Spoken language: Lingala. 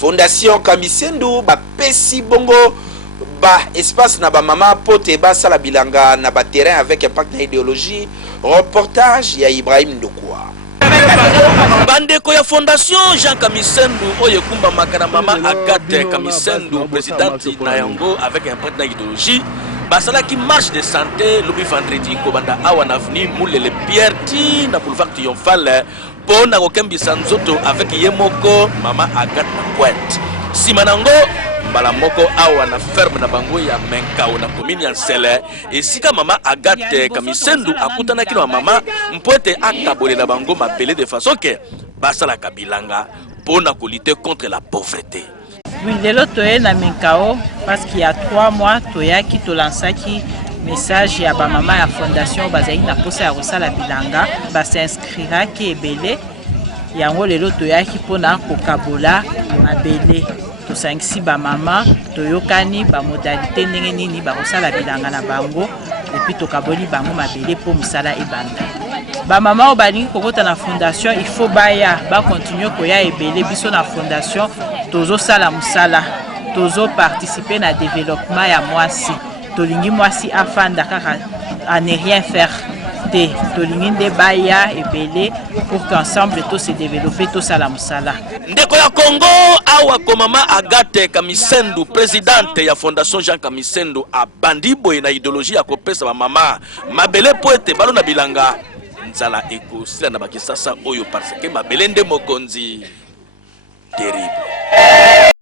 Fondation Kamisendu ba pesi bongo ba espace na ba mama pote ba sala bilanga na ba terrain avec impact na idéologie. Reportage ya Ibrahim Ndokwa. Bandeko ya Fondation Jean Kamisendu oyo kumba makana mama Agathe Kamisendu présidente na yango avec impact na idéologie. Basala qui marche de santé le vendredi kobanda awa na avenue Moulele Pierre ti na boulevard Triomphal pour na kokembisa nzoto avec yemoko mama Agathe na Pointe. Simanango mbala moko awa na ferme na bango ya Menkao na commune ya Nsele esika mama Agathe Kamisendu akutana kino mama mpote akabole na bango mapele de façon que basala kabilanga pour na lutter contre la pauvreté. Oui, lelo toye na Menkao parce qu'il y a 3 mois toya ki to lansaki message ya ba mama ya fondation bazali na posa ya kosala bilanga ba s'inscrira ki ebele yango lelo toya ki pona kokabola mabele to sangisi ba mama toyokani ba modalité ndenge nini ba kosala bilanga na bango et puis tokaboli bango mabele po musala ebanda. Ba mama obalingi kokota na fondation il faut baya ba continuer koya ebele biso na fondation tozo sala musala tozo participer na développement ya mwasi tolingi mwasi afanda kaka à ne rien faire te tolingi nde baya ebele pour qu'ensemble to se développer to sala musala. Ndeko ya Congo awa ko mama Agathe Kamisendu présidente ya Fondation Jean Kamisendu a bandibo na idéologie ya kopesa ba mama mabele poete balo na bilanga nzala eko sila na bakisasa oyo parce que mabele nde mokonzi terrible.